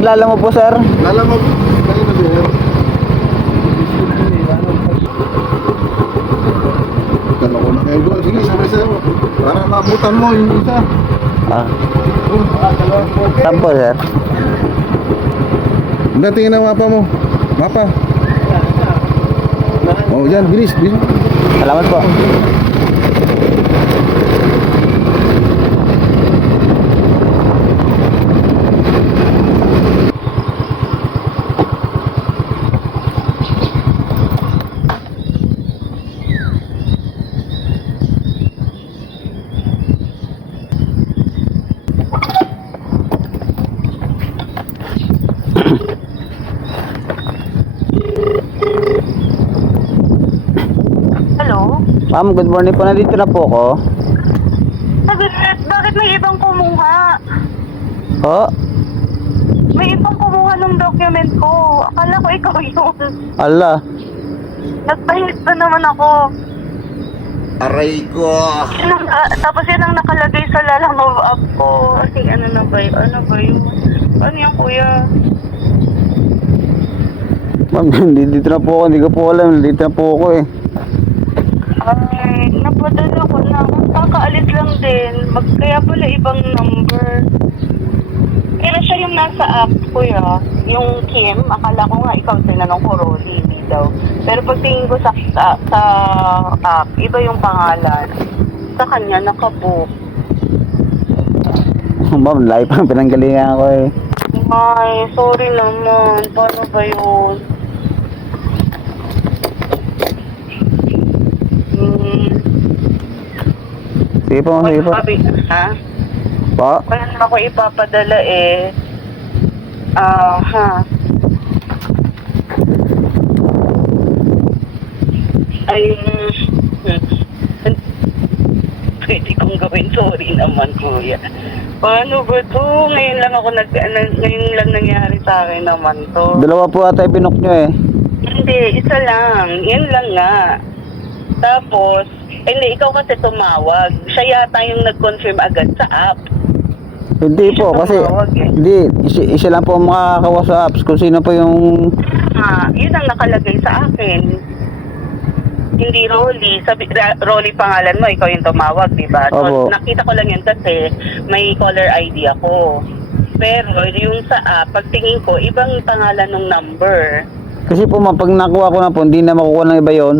Sir, lala mo po, sir. Lalamog. Kayo na sir. Kala ko na kayo doon. Sige, sabay sa'yo. Para maabutan mo yung isa. Ah. Saan po, sir? Hindi, tingin ang mapa mo. Mapa. Oh, yan. Bilis. Bilis. Salamat po. Hello? Ma'am, good morning po. Nandito na po ako. Bakit may ibang kumuha? Oh, May ibang kumuha ng document ko. Akala ko ikaw yun. ala. Nagpahit pa naman ako. Aray ko. Tapos yan ang nakalagay sa lalamove app ko. Kasi ano na ba yun? Ano ba yun? Ano yan, kuya? Ma'am, dito na po ako. Hindi ko po alam. Dito na po ako eh. Ay, napadala ko na. Kakaalis lang din. Kaya pala ibang number. Kaya siya yung nasa app, kuya. Yung Kim, akala ko nga ikaw tinanong ko, Rolly, hindi daw. Pero pagtingin ko sa app, iba yung pangalan. Sa kanya, nakabook. Ma'am, lahi pa ang pinanggalingan ko eh. Ay, sorry naman. Paano ba yun? Sige po, sige po. Ha? Po? Kaya naman ako ipapadala eh. Ha? Ay, pwede kong gawin. Sorry naman, kuya. Paano ba to? Ngayon lang nangyari sa akin naman to. Dalawa po ata pinok nyo eh. Hindi, isa lang. Yan lang nga. Tapos, hindi, ikaw kasi tumawag. Siya yata yung nag-confirm agad sa app. Hindi po, siya kasi tumawag eh. hindi, isa lang po ang makakakawa sa apps kung sino po yung... Yun ang nakalagay sa akin. Hindi Rolly. Rolly pangalan mo, ikaw yung tumawag, di ba? So, Opo. nakita ko lang yun kasi may caller ID ako. Pero yung sa app, pagtingin ko, ibang pangalan ng number. Kasi po ma'am, pag nakuha ko na po, hindi na makukuha ng iba yon.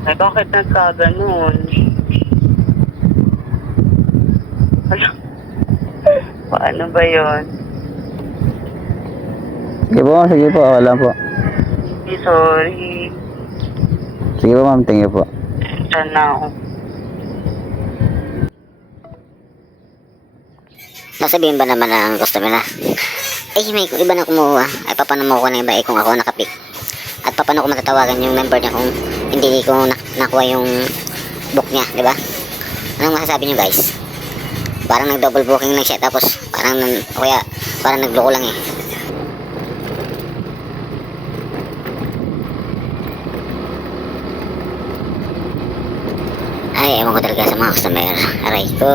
Ay, bakit nagkaganon? Paano ba yun? Sige po, wala po. Sorry. Sige po ma'am, thank you po. Sana ako. Nasabihin ba naman ng customer na, may iba na kumuha, ay paano mo ko na iba kung ako nakapik? At paano ko matatawagan yung member niya kung hindi ko nakuha yung book niya, di ba? Anong masasabi niyo guys? Parang nag-double booking lang siya, tapos parang nagloko lang eh. Ay, ewan ko talaga sa mga customer. Aray ko.